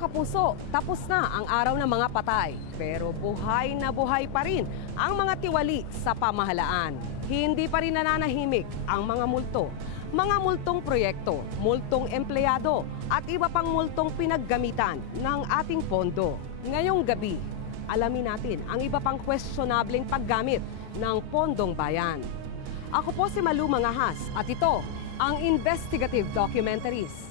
Mga kapuso, tapos na ang araw ng mga patay. Pero buhay na buhay pa rin ang mga tiwali sa pamahalaan. Hindi pa rin nananahimik ang mga multo. Mga multong proyekto, multong empleyado at iba pang multong pinaggamitan ng ating pondo. Ngayong gabi, alamin natin ang iba pang questionableng paggamit ng pondong bayan. Ako po si Malu Mangahas at ito ang Investigative Documentaries.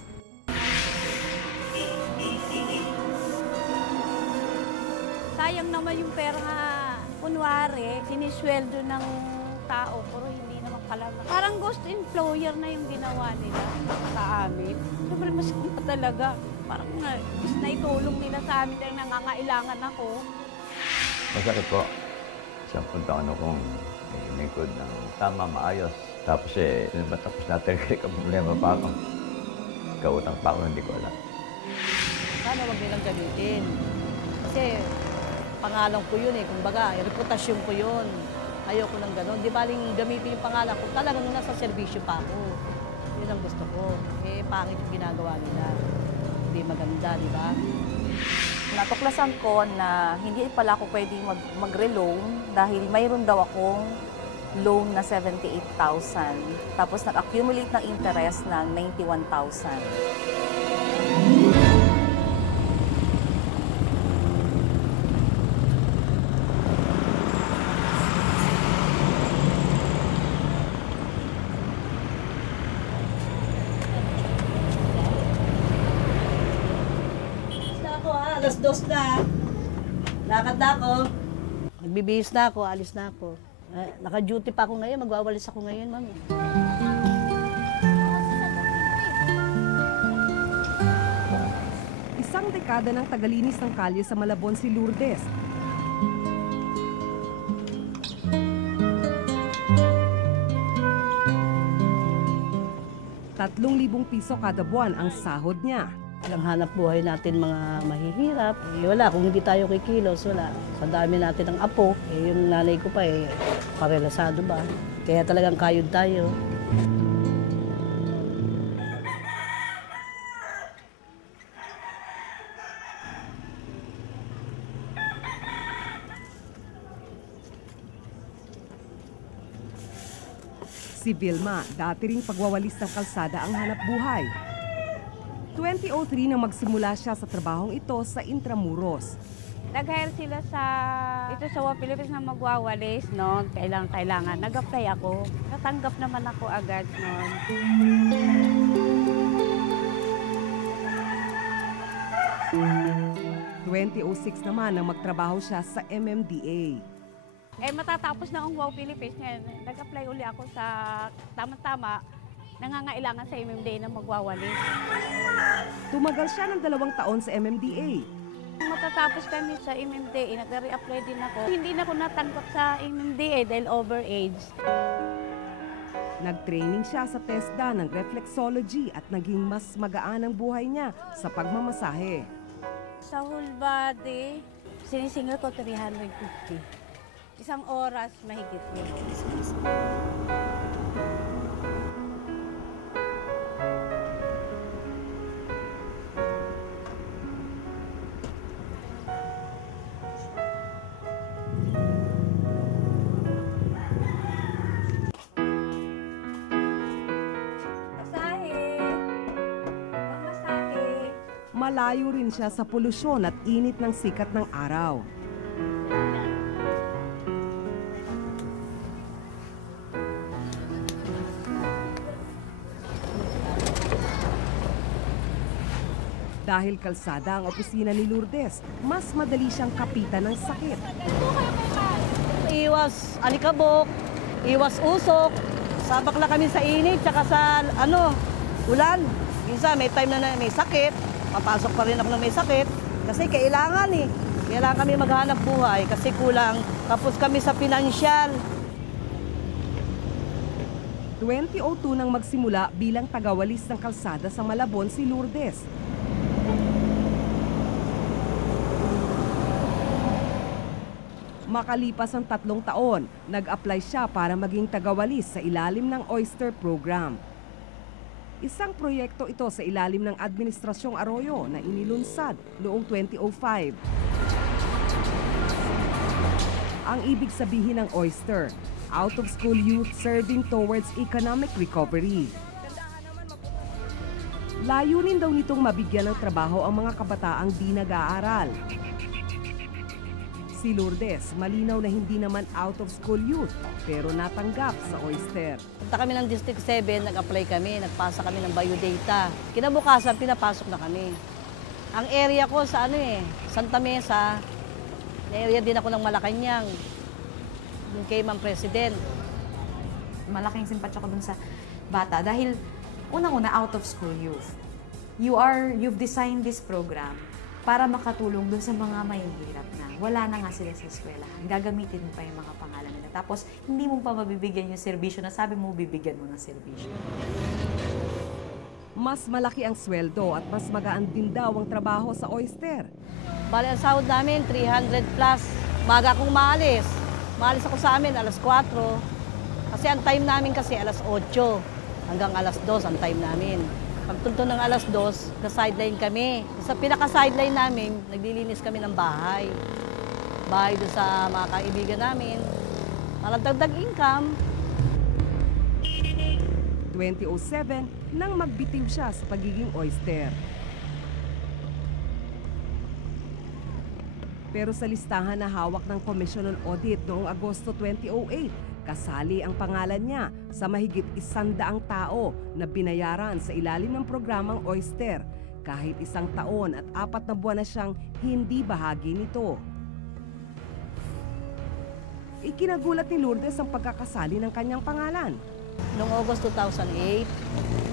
Sayang naman yung pera nga, kunwari, sinisweldo ng tao, pero hindi naman pala. Parang ghost employer na yung ginawa nila sa amin. Siyempre, masakit pa talaga. Parang is na itulong nila sa amin dahil nangangailangan ako. Masakit po. 10 taon akong lingkod ng tama, maayos. Tapos tapos natin kaya problema pa ako. Kautang pa ako, hindi ko alam. Sana wag nilang gamitin. Kasi pangalan ko yun kumbaga, reputasyon ko yun. Ayoko ng gano'n. Di baling gamitin yung pangalan ko. Talagang nasa serbisyo pa ako. Yun ang gusto ko. Pangit yung ginagawa nila. Hindi maganda, di ba? Natuklasan ko na hindi pala ako pwedeng mag-reloan dahil mayroon daw akong loan na 78,000. Tapos nag-accumulate ng interest ng 91,000. Alas 2 na. Lakad na ako. Nagbibihis na ako, alis na ako. Naka-duty pa ako ngayon, magwawalis ako ngayon, mami. Isang dekada ng tagalinis ng kalye sa Malabon si Lourdes. ₱3,000 kada buwan ang sahod niya. Ang hanap buhay natin mga mahihirap. Wala, kung hindi tayo kikilos, wala. Sa dami natin ng apo, yung nanay ko pa parelasado ba? Kaya talagang kayod tayo. Si Vilma, dati ring pagwawalis ng kalsada ang hanap buhay. 2003 nang magsimula siya sa trabahong ito sa Intramuros. Nag-hire sila sa WA Philippines na magwawalis noon. Kailangan. Nag-apply ako. Natanggap naman ako agad noon. Noong 2006 naman nang magtrabaho siya sa MMDA. Matatapos na ang WA Philippines ngayon. Nag-apply uli ako sa tama-tama. Nangangailangan sa MMDA na magwawalis. Tumagal siya ng 2 taon sa MMDA. Matatapos kami sa MMDA, nag-re-apply din ako. Hindi na ako natanggap sa MMDA dahil overage. Nag-training siya sa TESDA ng reflexology at naging mas magaan ang buhay niya sa pagmamasahe. Sa whole body, sinisingil ko 350. Isang oras mahigit yun. Malayo rin siya sa polusyon at init ng sikat ng araw. Dahil kalsada ang opisina ni Lourdes, mas madali siyang kapitan ng sakit. Iwas alikabok, iwas usok. Sabak na kami sa init, tsaka sa ulan. Minsan may time na may sakit. Papasok pa rin ako ng may sakit kasi kailangan Kailangan kami maghanap buhay kasi kulang. Tapos kami sa pinansyal. 2002 nang magsimula bilang tagawalis ng kalsada sa Malabon si Lourdes. Makalipas ang 3 taon, nag-apply siya para maging tagawalis sa ilalim ng Oyster Program. Isang proyekto ito sa ilalim ng Administrasyong Arroyo na inilunsad noong 2005. Ang ibig sabihin ng Oyster, out-of-school youth serving towards economic recovery. Layunin daw nitong mabigyan ng trabaho ang mga kabataang di nag-aaral. Si Lourdes, malinaw na hindi naman out-of-school youth, pero natanggap sa Oyster. Punta kami ng District 7, nag-apply kami, nagpasa kami ng biodata. Kinabukasan, pinapasok na kami. Ang area ko sa Santa Mesa, na-area din ako ng Malacanang, yung kay Ma'am President. Malaking simpatya ko dun sa bata dahil unang-una out-of-school youth. You've designed this program para makatulong dun sa mga mahihirap na wala na nga sila sa eskwelahan. Gagamitin mo pa yung mga pangalan nila. Tapos, hindi mo pa mabibigyan yung serbisyo na sabi mo, bibigyan mo ng serbisyo. Mas malaki ang sweldo at mas magaan din daw ang trabaho sa Oyster. Bali, ang sahod namin, 300 plus. Maga akong maalis. Maalis ako sa amin, alas 4. Kasi ang time namin kasi alas 8 hanggang alas 2 ang time namin. Pagtunto ng alas 2, na-sideline kami. Sa pinaka-sideline namin, naglilinis kami ng bahay. Bahay doon sa mga kaibigan namin. Maladagdag income. 2007 nang magbitiw siya sa pagiging Oyster. Pero sa listahan na hawak ng Commission on Audit noong Agosto 2008, kasali ang pangalan niya sa mahigit 100 tao na binayaran sa ilalim ng programang Oyster kahit 1 taon at 4 na buwan na siyang hindi bahagi nito. Ikinagulat ni Lourdes ang pagkakasali ng kanyang pangalan. Noong August 2008,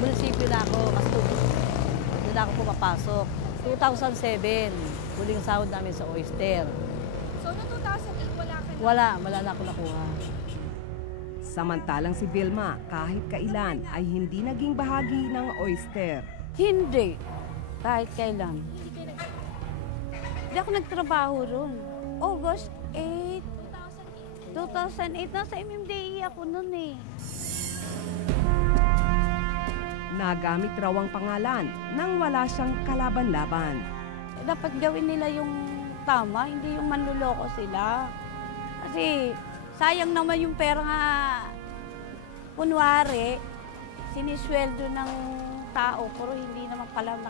munisipyo na ako kasi doon na ako pumapasok. 2007, huling sahod namin sa Oyster. So, noong 2008, wala ka na? Wala na ako nakuha. Samantalang si Vilma, kahit kailan ay hindi naging bahagi ng Oyster. Hindi. Kahit kailan. Hindi kayo Hindi ako nagtrabaho ron. August 8, 2008. 2008. Nasa MMDA ako nun eh. Nagamit raw ang pangalan nang wala siyang kalaban-laban. Dapat gawin nila yung tama, hindi yung manluloko sila. Kasi sayang naman yung pera nga, kunwari, sinisweldo ng tao, pero hindi naman pala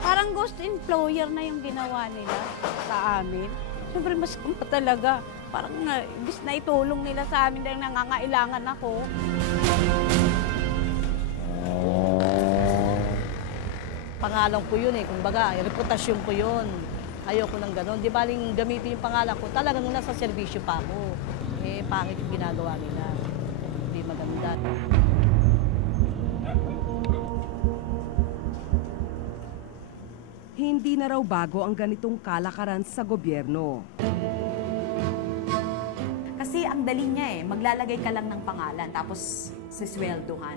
Parang ghost employer na yung ginawa nila sa amin. Siyempre, mas kumpa talaga. Parang imbis na itulong nila sa amin dahil nangangailangan ako. Pangalan ko yun kumbaga, reputasyon ko yun. Ayoko ng gano'n. Di baling gamitin yung pangalan ko, talagang nasa serbisyo pa ako. Pangit yung ginagawa nila. Hindi maganda. Hindi na raw bago ang ganitong kalakaran sa gobyerno. Kasi ang dali niya maglalagay ka lang ng pangalan tapos sisweldohan.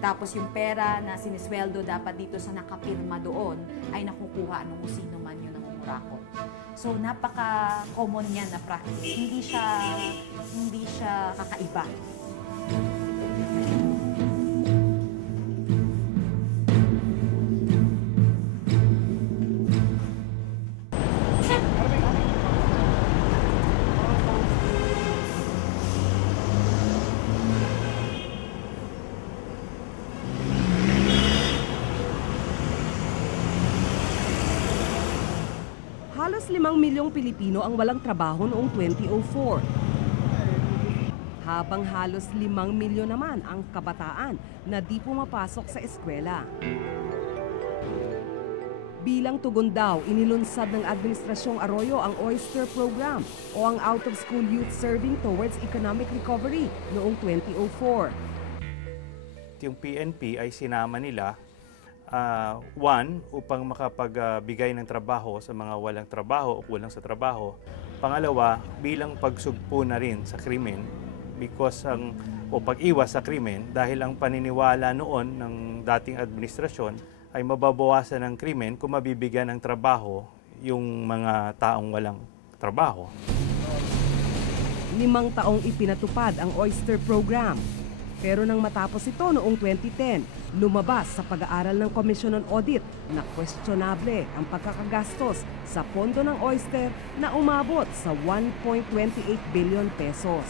Tapos yung pera na sinisweldo dapat dito sa nakapirma doon ay nakukuha ng sino man yun ang umurakot. So napaka-common niya na practice. Hindi siya kakaiba. Halos 5 milyong Pilipino ang walang trabaho noong 2004. Habang halos 5 milyon naman ang kabataan na di pumapasok sa eskwela. Bilang tugon daw, inilunsad ng Administrasyong Arroyo ang Oyster Program o ang Out-of-School Youth Serving Towards Economic Recovery noong 2004. Yung PNP ay sinama nila upang makapagbigay ng trabaho sa mga walang trabaho o kulang sa trabaho. Pangalawa, bilang pagsugpo na rin sa krimen o pag-iwas sa krimen dahil ang paniniwala noon ng dating administrasyon ay mababawasan ng krimen kung mabibigyan ng trabaho yung mga taong walang trabaho. 5 taong ipinatupad ang Oyster Program. Pero nang matapos ito noong 2010, lumabas sa pag-aaral ng Commission on Audit na questionable ang pagkakagastos sa pondo ng Oyster na umabot sa 1.28 billion pesos.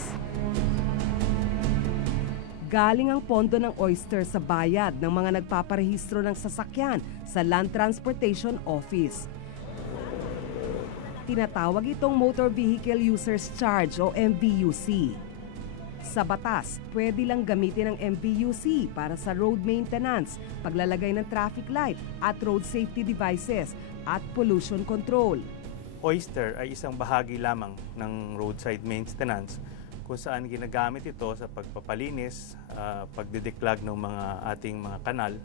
Galing ang pondo ng Oyster sa bayad ng mga nagpaparehistro ng sasakyan sa Land Transportation Office. Tinatawag itong Motor Vehicle Users Charge o MVUC. Sa batas, pwede lang gamitin ang MVUC para sa road maintenance, paglalagay ng traffic light at road safety devices at pollution control. Oyster ay isang bahagi lamang ng roadside maintenance kung saan ginagamit ito sa pagpapalinis, pagdideklag ng mga ating mga kanal.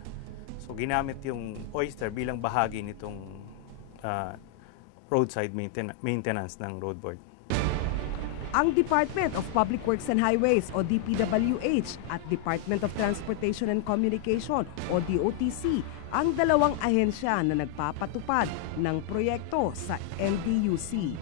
So ginamit yung Oyster bilang bahagi nitong roadside maintenance ng road board. Ang Department of Public Works and Highways o DPWH at Department of Transportation and Communication o DOTC ang dalawang ahensya na nagpapatupad ng proyekto sa MVUC.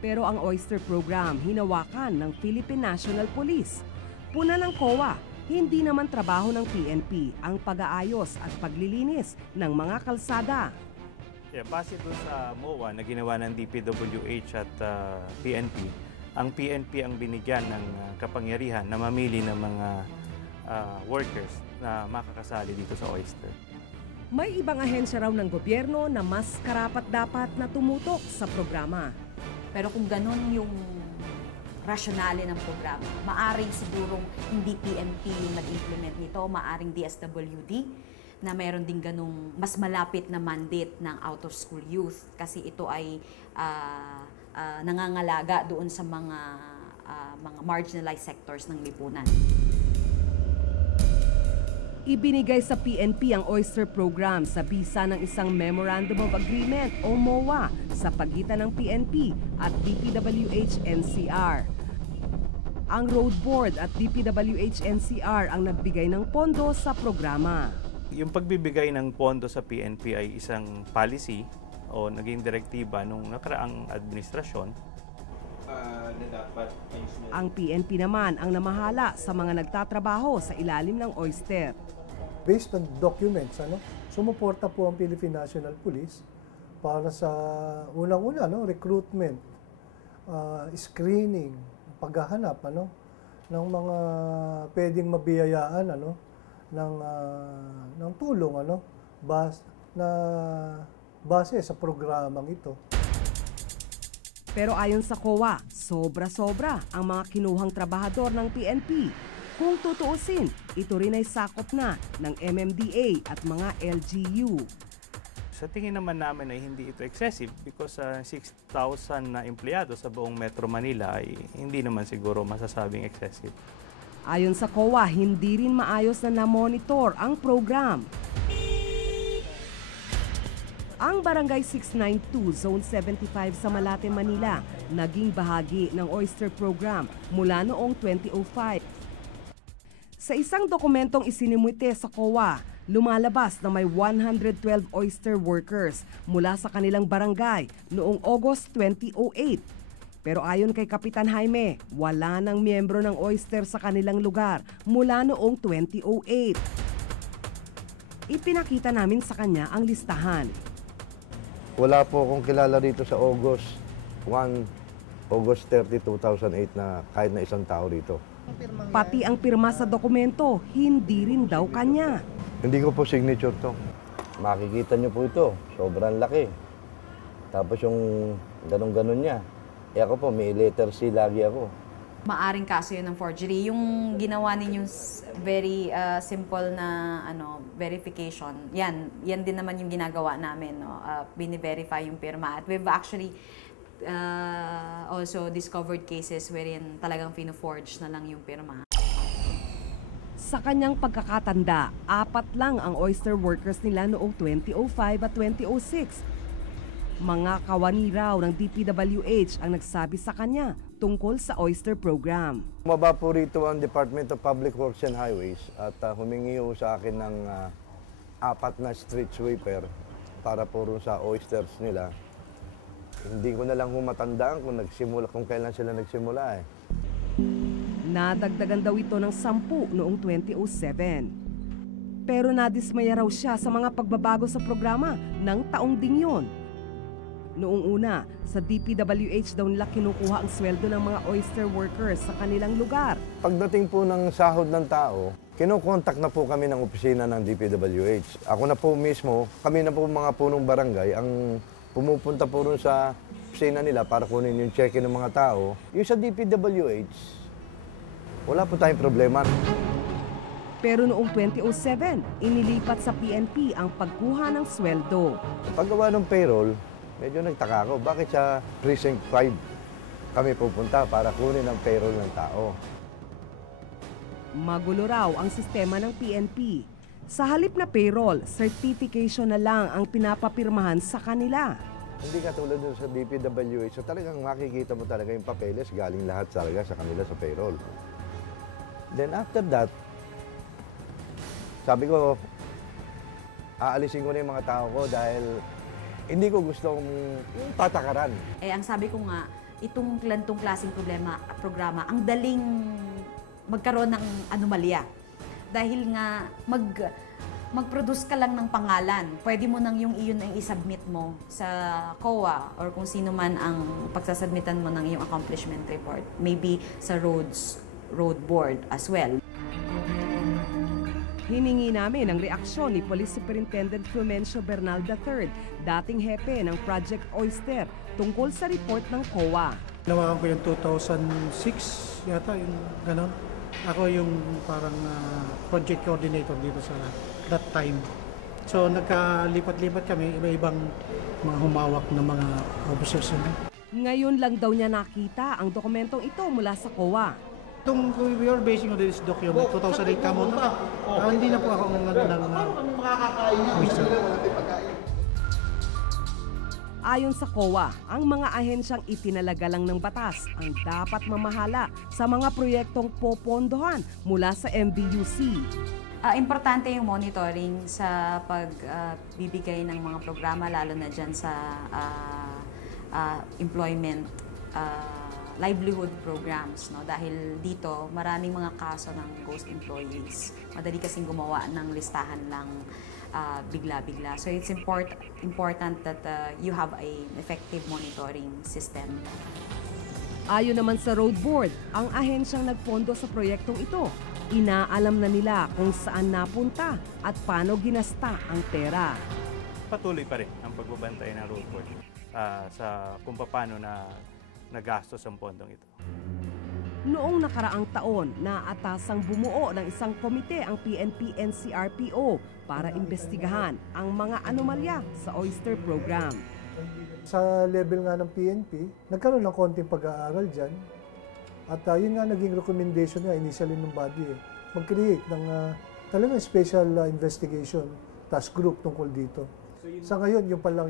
Pero ang Oyster Program hinawakan ng Philippine National Police. Puna ng COA, hindi naman trabaho ng PNP ang pag-aayos at paglilinis ng mga kalsada. Yeah, base doon sa MOA na ginawa ng DPWH at PNP, ang PNP ang binigyan ng kapangyarihan na mamili ng mga workers na makakasali dito sa Oyster. May ibang ahensya raw ng gobyerno na mas karapat-dapat na tumutok sa programa. Pero kung ganun yung rasyonale ng programa, maaring sigurong hindi PNP yung nag-implement nito, maaring DSWD, na mayroon din ganung mas malapit na mandate ng out-of-school youth kasi ito ay nangangalaga doon sa mga marginalized sectors ng lipunan. Ibinigay sa PNP ang Oyster Program sa bisa ng isang Memorandum of Agreement o MOA sa pagitan ng PNP at DPWH-NCR. Ang Road Board at DPWH-NCR ang nagbigay ng pondo sa programa. Yung pagbibigay ng pondo sa PNP ay isang policy o naging direktiba nung nakaraang administrasyon. Ang PNP naman ang namahala sa mga nagtatrabaho sa ilalim ng Oyster. Based on documents, sumuporta po ang Philippine National Police para sa unang-una, recruitment, screening, paghahanap ng mga pwedeng mabiyayaan ng tulong base sa programang ito. Pero ayon sa COA, sobra-sobra ang mga kinuhang trabahador ng PNP. Kung tutuusin, ito rin ay sakop na ng MMDA at mga LGU. Sa tingin naman namin ay hindi ito excessive because 6,000 na empleyado sa buong Metro Manila ay hindi naman siguro masasabing excessive. Ayon sa COA, hindi rin maayos na na-monitor ang program. Ang Barangay 692, Zone 75 sa Malate, Manila, naging bahagi ng Oyster Program mula noong 2005. Sa isang dokumentong isinimite sa COA, lumalabas na may 112 Oyster workers mula sa kanilang barangay noong August 2008. Pero ayon kay Kapitan Jaime, wala nang miyembro ng Oyster sa kanilang lugar mula noong 2008. Ipinakita namin sa kanya ang listahan. Wala po akong kilala rito sa August 30, 2008 na kahit na isang tao rito. Pati ang pirma sa dokumento, hindi rin daw kanya. Hindi ko po signature to. Makikita niyo po ito, sobrang laki. Tapos yung ganun-ganun niya. Ako po, may letter C lagi ako. Maaring kaso yun ng forgery. Yung ginawa ninyong very simple na verification, yan din naman yung ginagawa namin. Bini-verify yung pirma. At we've actually also discovered cases wherein talagang fino-forge na lang yung pirma. Sa kanyang pagkakatanda, 4 lang ang Oyster workers nila noong 2005 at 2006. Mga kawani raw ng DPWH ang nagsabi sa kanya tungkol sa Oyster Program. Umaba po rito ang Department of Public Works and Highways at humingi sa akin ng 4 na street sweeper para po sa Oysters nila. Hindi ko na lang matandaan kung kailan sila nagsimula. Nadagdagan daw ito ng 10 noong 2007. Pero nadismaya raw siya sa mga pagbabago sa programa ng taong ding yun. Noong una, sa DPWH daw nila kinukuha ang sweldo ng mga oyster workers sa kanilang lugar. Pagdating po ng sahod ng tao, kinokontak na po kami ng opisina ng DPWH. Ako na po mismo, kami na po mga punong barangay ang pumupunta po rin sa opisina nila para kunin yung cheque ng mga tao. Yung sa DPWH, wala po tayong problema. Pero noong 2007, inilipat sa PNP ang pagkuha ng sweldo. Paggawa ng payroll, medyo nagtaka ako. Bakit sa Precinct 5 kami pupunta para kunin ang payroll ng tao? Magulo raw ang sistema ng PNP. Sa halip na payroll, certification na lang ang pinapapirmahan sa kanila. Hindi katulad dun sa DPWH. So talagang makikita mo talaga yung papeles galing lahat talaga sa kanila sa payroll. Then after that, sabi ko, aalisin ko na yung mga tao ko dahil hindi ko gusto yung patakaran. Ang sabi ko nga, itong klantong klaseng programa, ang daling magkaroon ng anomalya. Dahil nga, mag-produce ka lang ng pangalan. Pwede mo nang yung iyon ang isubmit mo sa COA or kung sino man ang pagsasubmitan mo ng iyong accomplishment report. Maybe sa road board as well. Hiningi namin ang reaksyon ni Police Superintendent Flomencio Bernal III, dating hepe ng Project Oyster, tungkol sa report ng COA. Nawakan ko yung 2006 yata, yung gano'n. Ako yung parang project coordinator dito sa that time. So nagkalipat-lipat kami, iba-ibang mga humawak ng mga officers. Ngayon lang daw niya nakita ang dokumentong ito mula sa COA. We are basing on this document, 2008 kamo na. Hindi na po ako oyster. Ayon sa COA, ang mga ahensyang itinalaga lang ng batas ang dapat mamahala sa mga proyektong popondohan mula sa MVUC. Importante yung monitoring sa pagbibigay ng mga programa, lalo na dyan sa employment livelihood programs, no? Dahil dito maraming mga kaso ng ghost employees. Madali kasing gumawa ng listahan lang bigla-bigla. So it's important that you have an effective monitoring system. Ayon naman sa Road Board, ang ahensyang nagpondo sa proyektong ito, inaalam na nila kung saan napunta at paano ginasta ang pera. Patuloy pa rin ang pagbabantay ng Road Board sa kung paano na nagastos ang pondong ito. Noong nakaraang taon, naatasang bumuo ng isang komite ang PNP-NCRPO para imbestigahan ang mga anomalya sa Oyster Program. Sa level nga ng PNP, nagkaroon ng konting pag-aaral dyan. At yun nga naging recommendation nga initially ng body, mag-create ng talagang special investigation task group tungkol dito. Sa ngayon, yung pa lang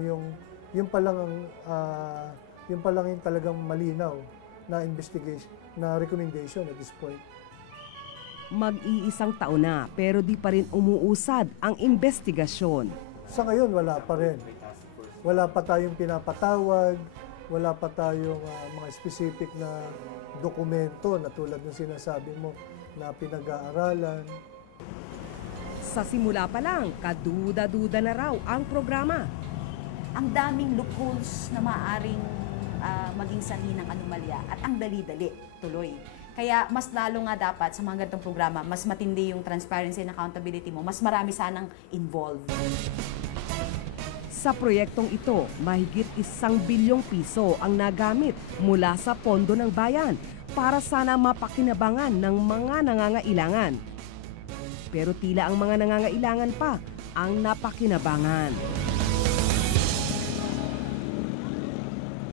yung talagang malinaw na investigation, na recommendation at this point. Mag-iisang taon na pero di pa rin umuusad ang investigasyon. Sa ngayon, wala pa rin. Wala pa tayong pinapatawag, wala pa tayong mga specific na dokumento na tulad ng sinasabi mo na pinag-aaralan. Sa simula pa lang, kaduda-duda na raw ang programa. Ang daming loopholes na maaaring maging sanhi ng anomalya at ang dali-dali tuloy. Kaya mas lalo nga dapat sa mga ganitong programa, mas matindi yung transparency and accountability mo, mas marami sanang involved. Sa proyektong ito, mahigit 1 bilyong piso ang nagamit mula sa pondo ng bayan para sana mapakinabangan ng mga nangangailangan. Pero tila ang mga nangangailangan pa ang napakinabangan.